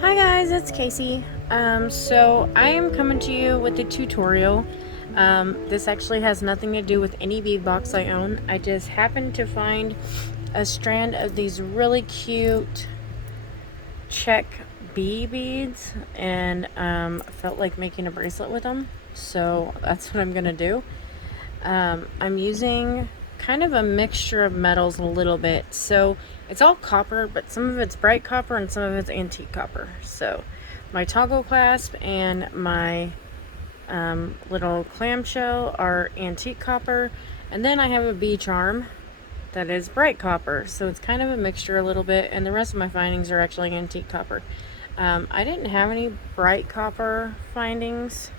Hi guys, it's Casey. So I am coming to you with a tutorial. This actually has nothing to do with any bead box I own. I just happened to find a strand of these really cute check bee beads and felt like making a bracelet with them. So that's what I'm gonna do. I'm using kind of a mixture of metals a little bit. So it's all copper, but some of it's bright copper and some of it's antique copper. So my toggle clasp and my little clamshell are antique copper. And then I have a bee charm that is bright copper. So it's kind of a mixture a little bit. And the rest of my findings are actually antique copper. I didn't have any bright copper findings,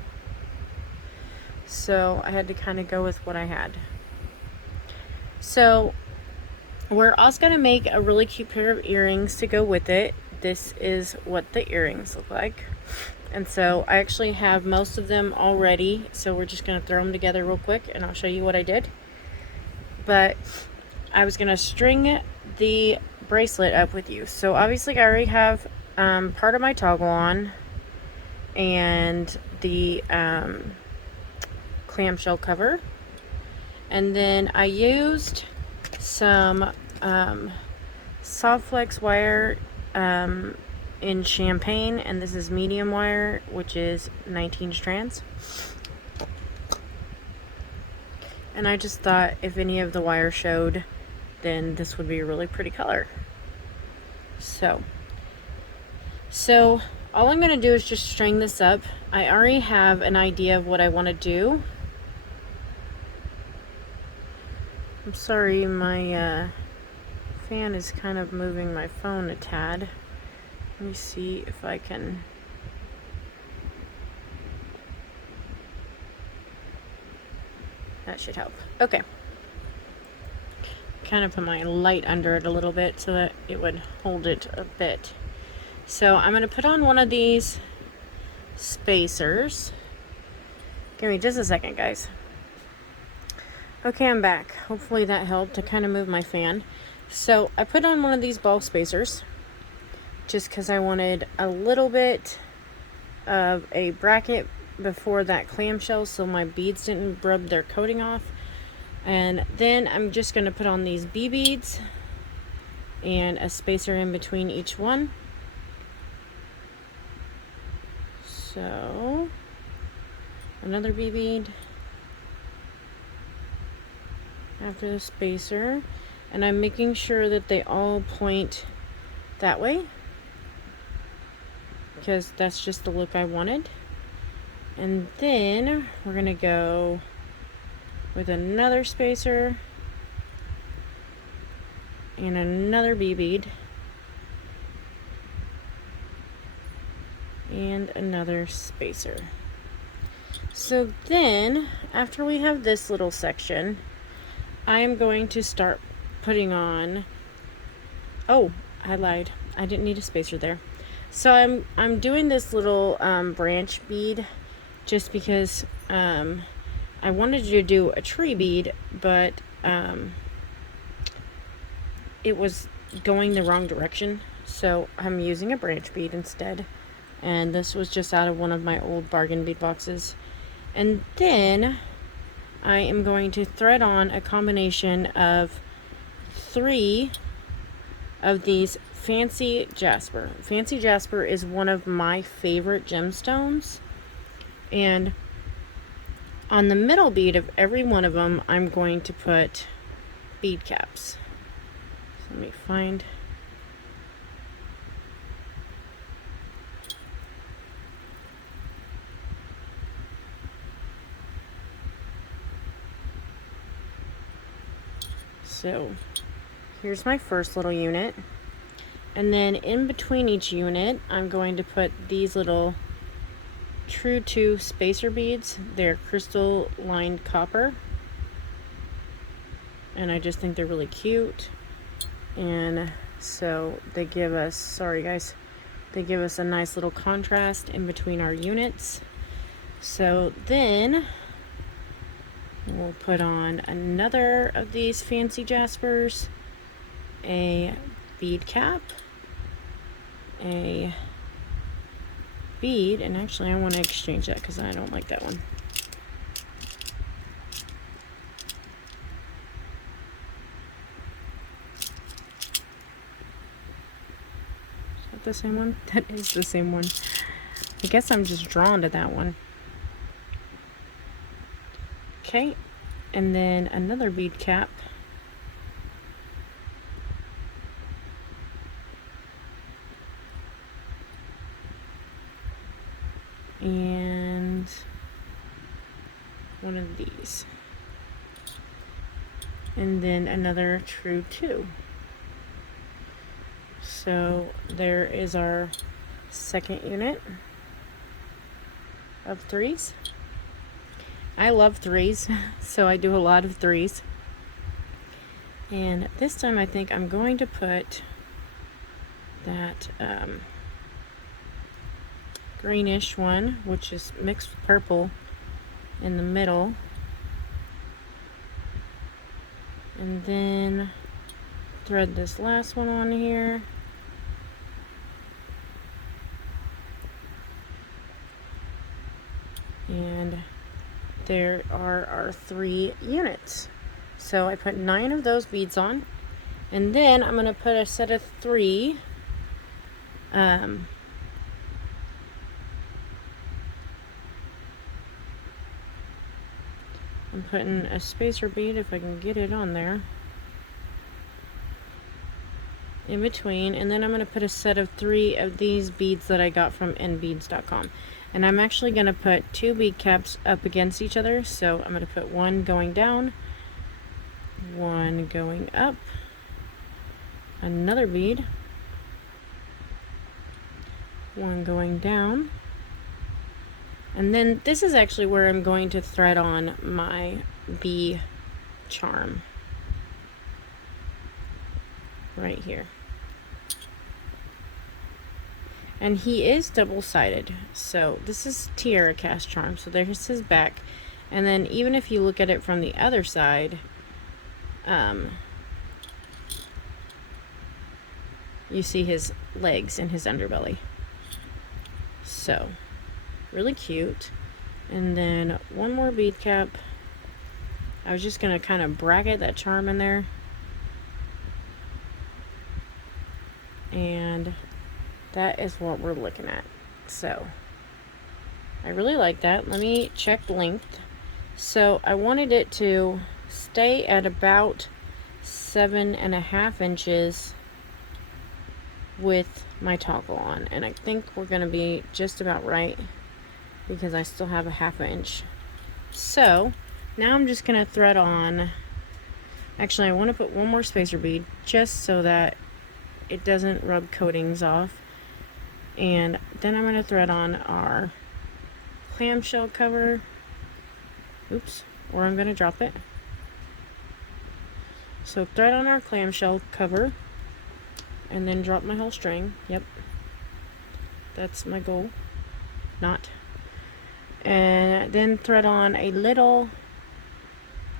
so I had to kind of go with what I had. So we're also going to make a really cute pair of earrings to go with it. This is what the earrings look like. And so I actually have most of them already, so we're just going to throw them together real quick and I'll show you what I did. But I was going to string the bracelet up with you. So obviously I already have part of my toggle on and the clamshell cover. And then I used some soft flex wire in champagne, and this is medium wire, which is 19 strands. And I just thought if any of the wire showed, then this would be a really pretty color. So all I'm going to do is just string this up. I already have an idea of what I want to do. I'm sorry, my fan is kind of moving my phone a tad. Let me see if I can. That should help. Okay. Kind of put my light under it a little bit so that it would hold it a bit. So I'm going to put on one of these spacers. Give me just a second, guys. Okay, I'm back. Hopefully that helped to kind of move my fan. So I put on one of these ball spacers just because I wanted a little bit of a bracket before that clamshell so my beads didn't rub their coating off. And then I'm just going to put on these bee beads and a spacer in between each one. So another bee bead after the spacer, and I'm making sure that they all point that way because that's just the look I wanted. And then we're gonna go with another spacer and another bee bead and another spacer. So then after we have this little section, I am going to start putting on, oh, I lied, I didn't need a spacer there. So I'm doing this little branch bead just because I wanted to do a tree bead, but it was going the wrong direction, so I'm using a branch bead instead. And this was just out of one of my old bargain bead boxes. And then I am going to thread on a combination of 3 of these Fancy Jasper. Fancy Jasper is one of my favorite gemstones, and on the middle bead of every one of them I'm going to put bead caps. So let me find. So here's my first little unit, and then in between each unit I'm going to put these little True 2 spacer beads. They're crystal lined copper, and I just think they're really cute. And so they give us, sorry guys, they give us a nice little contrast in between our units. So then we'll put on another of these Fancy Jaspers, a bead cap, a bead, and actually I want to exchange that because I don't like that one. Is that the same one? That is the same one. I guess I'm just drawn to that one. Okay, and then another bead cap. And one of these. And then another true 2. So there is our second unit of 3s. I love 3s, so I do a lot of 3s. And this time I think I'm going to put that greenish one, which is mixed with purple, in the middle. And then thread this last one on here. And there are our 3 units. So I put 9 of those beads on. And then I'm going to put a set of 3 I'm putting a spacer bead, if I can get it on there, in between, and then I'm going to put a set of 3 of these beads that I got from nbeads.com. And I'm actually going to put 2 bead caps up against each other, so I'm going to put one going down, one going up, another bead, one going down, and then this is actually where I'm going to thread on my bee charm, right here. And he is double-sided, so this is Tiara cast charm, so there's his back, and then even if you look at it from the other side, you see his legs and his underbelly. So really cute. And then one more bead cap. I was just gonna kind of bracket that charm in there, and that is what we're looking at. So I really like that. Let me check length. So I wanted it to stay at about 7.5 inches with my toggle on, and I think we're gonna be just about right because I still have a 1/2 inch. So now I'm just gonna thread on, actually I want to put one more spacer bead just so that it doesn't rub coatings off, and then I'm gonna thread on our clamshell cover. Oops, or I'm gonna drop it. So thread on our clamshell cover and then drop my whole string. Yep, that's my goal. Not. And then thread on a little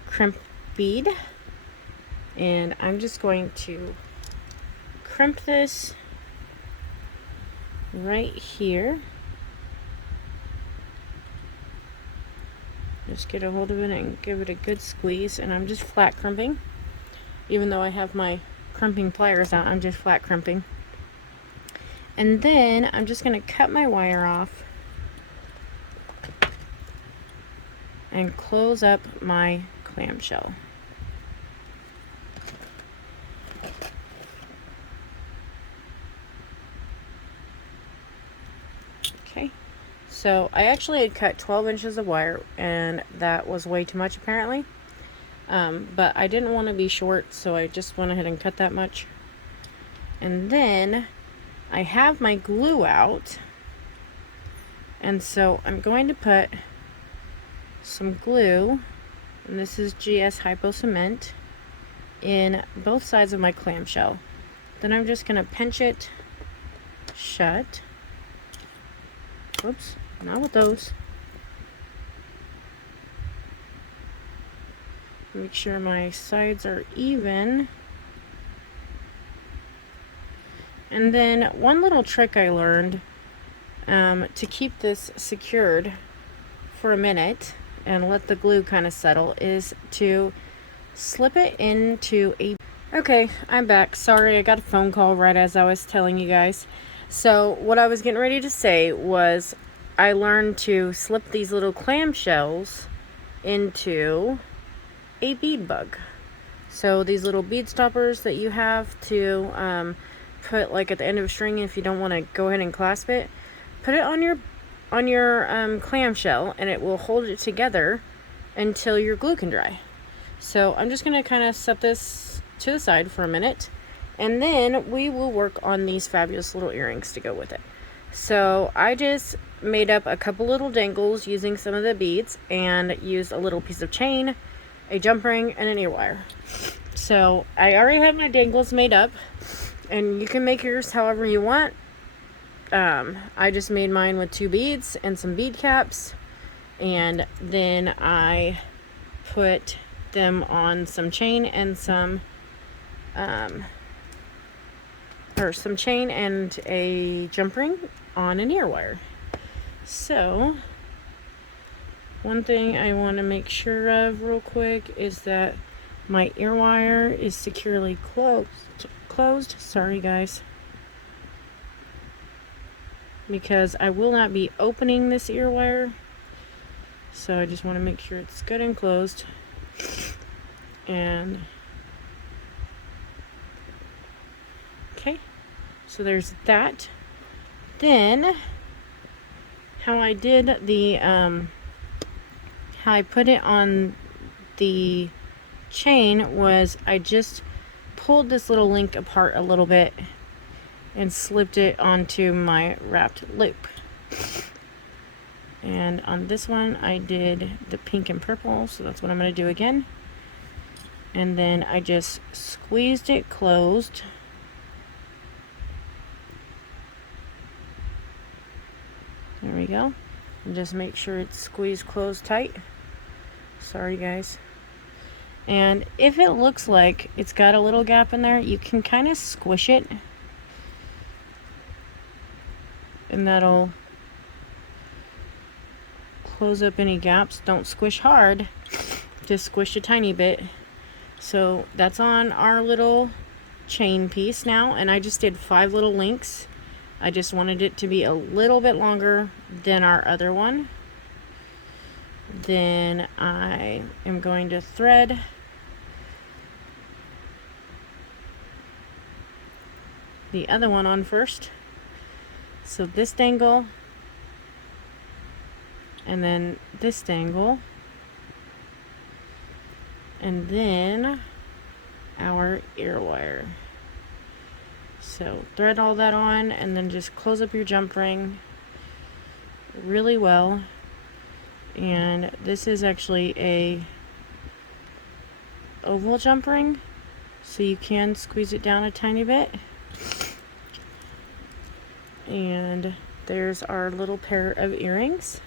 crimp bead, and I'm just going to crimp this right here. Just get a hold of it and give it a good squeeze, and I'm just flat crimping. Even though I have my crimping pliers out, I'm just flat crimping. And then I'm just going to cut my wire off and close up my clamshell. Okay, so I actually had cut 12 inches of wire, and that was way too much apparently. But I didn't want to be short, so I just went ahead and cut that much. And then I have my glue out, and so I'm going to put some glue, and this is GS Hypo Cement, in both sides of my clamshell. Then I'm just going to pinch it shut. Whoops, not with those. Make sure my sides are even. And then one little trick I learned, to keep this secured for a minute and let the glue kind of settle is to slip it into a... Okay, I'm back. Sorry, I got a phone call right as I was telling you guys. So what I was getting ready to say was I learned to slip these little clamshells into a bead bug. So these little bead stoppers that you have to put like at the end of a string if you don't want to go ahead and clasp it, put it on your clamshell and it will hold it together until your glue can dry. So I'm just going to kind of set this to the side for a minute, and then we will work on these fabulous little earrings to go with it. So I just made up a couple little dangles using some of the beads and used a little piece of chain, a jump ring, and an ear wire. So I already have my dangles made up, and you can make yours however you want. I just made mine with 2 beads and some bead caps, and then I put them on some chain and some chain and a jump ring on an ear wire. So one thing I want to make sure of real quick is that my ear wire is securely closed. Sorry guys, because I will not be opening this ear wire, so I just want to make sure it's good and closed. And okay, so there's that. Then how I did the how I put it on the chain was I just pulled this little link apart a little bit and slipped it onto my wrapped loop. And on this one I did the pink and purple, so that's what I'm going to do again. And then I just squeezed it closed. There we go. And just make sure it's squeezed closed tight. Sorry guys. And if it looks like it's got a little gap in there, you can kind of squish it, and that'll close up any gaps. Don't squish hard, just squish a tiny bit. So that's on our little chain piece now, and I just did 5 little links. I just wanted it to be a little bit longer than our other one. Then I am going to thread the other one on first. So this dangle, and then this dangle, and then our ear wire. So thread all that on, and then just close up your jump ring really well. And this is actually a oval jump ring, so you can squeeze it down a tiny bit. And there's our little pair of earrings.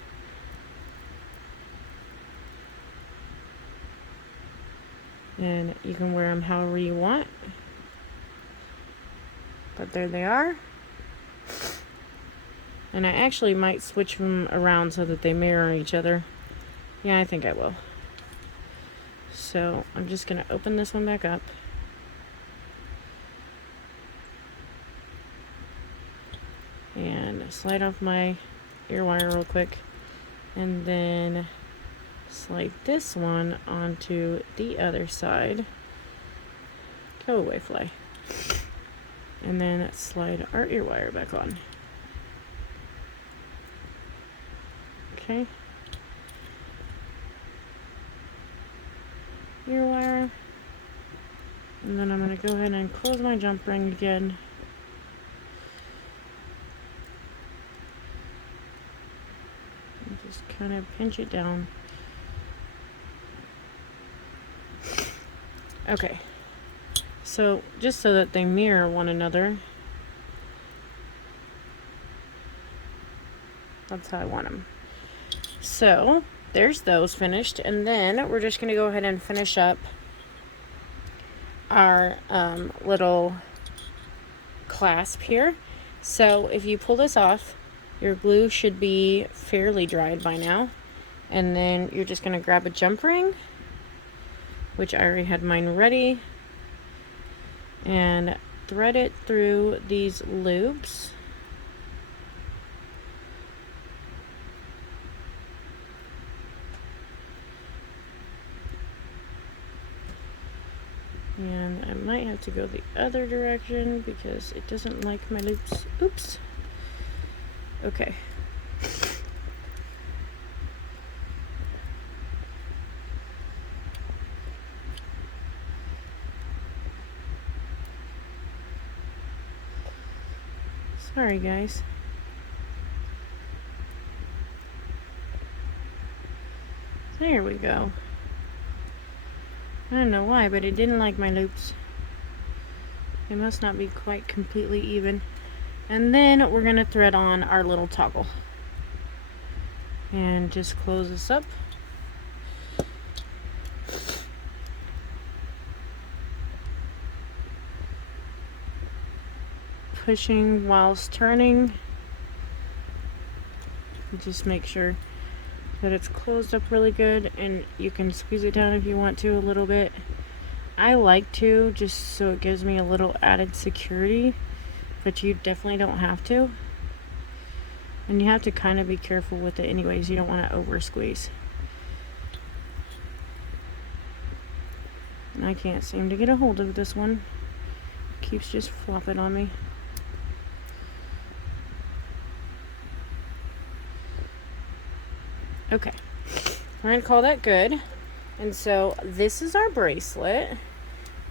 And you can wear them however you want. But there they are. And I actually might switch them around so that they mirror each other. Yeah, I think I will. So I'm just going to open this one back up. And slide off my ear wire real quick. And then slide this one onto the other side. Go away, fly. And then slide our ear wire back on. Okay. Ear wire. And then I'm going to go ahead and close my jump ring again. And just kind of pinch it down. Okay. So just so that they mirror one another, that's how I want them. So there's those finished, and then we're just going to go ahead and finish up our little clasp here. So if you pull this off, Your glue should be fairly dried by now. And then you're just going to grab a jump ring, which I already had mine ready, and thread it through these loops. And I might have to go the other direction because it doesn't like my loops. Oops. Okay. Sorry, guys. There we go. I don't know why, but it didn't like my loops. It must not be quite completely even. And then we're going to thread on our little toggle. And just close this up. Pushing whilst turning. Just make sure that it's closed up really good, and you can squeeze it down if you want to a little bit. I like to, just so it gives me a little added security, but you definitely don't have to. And you have to kind of be careful with it anyways. You don't want to over squeeze. And I can't seem to get a hold of this one. It keeps just flopping on me. Okay, we're gonna call that good. And so this is our bracelet,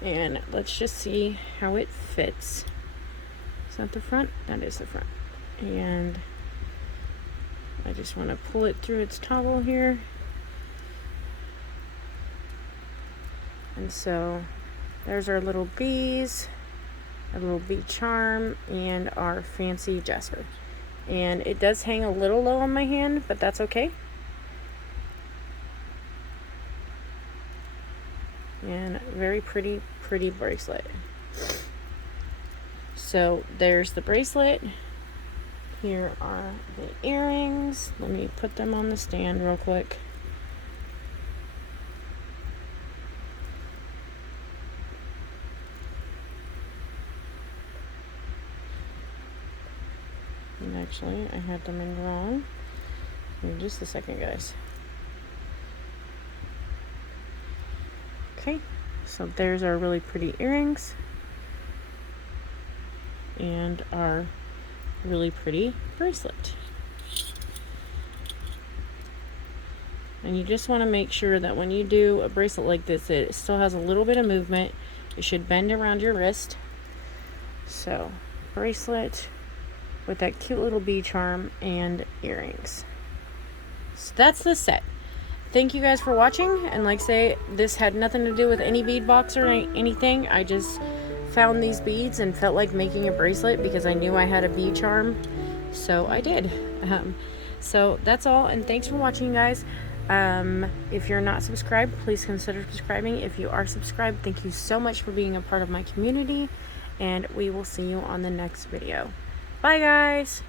and let's just see how it fits. Is that the front? That is the front. And I just want to pull it through its toggle here. And so there's our little bees, our little bee charm, and our fancy jasper. And it does hang a little low on my hand, but that's okay. And very pretty bracelet. So there's the bracelet. Here are the earrings. Let me put them on the stand real quick. And actually, I had them in wrong. Give me just a second, guys. Okay, so there's our really pretty earrings and our really pretty bracelet. And you just want to make sure that when you do a bracelet like this, it still has a little bit of movement. It should bend around your wrist. So, bracelet with that cute little bee charm and earrings. So that's the set. Thank you guys for watching, and like I say, this had nothing to do with any bead box or anything. I just found these beads and felt like making a bracelet because I knew I had a bee charm, so I did. So that's all, and thanks for watching, guys. If you're not subscribed, please consider subscribing. If you are subscribed, thank you so much for being a part of my community, and we will see you on the next video. Bye, guys.